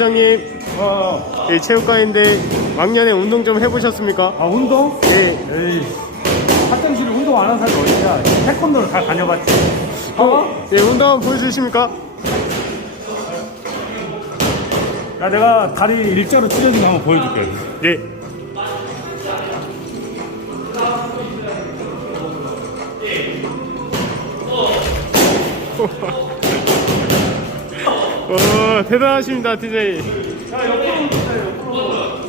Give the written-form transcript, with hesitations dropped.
원장님, 예, 체육관인데 왕년에 운동 좀 해보셨습니까? 아, 운동? 예. 에이, 학생실에 운동 안 하는 사람이 어디야? 태권도를 다 다녀봤지. 예, 운동 한번 보여주십니까? 야, 내가 다리 일자로 찢어진 거 한번 보여줄게. 예. 오, 대단하십니다, DJ. 자, 옆으로 보세요, 옆으로.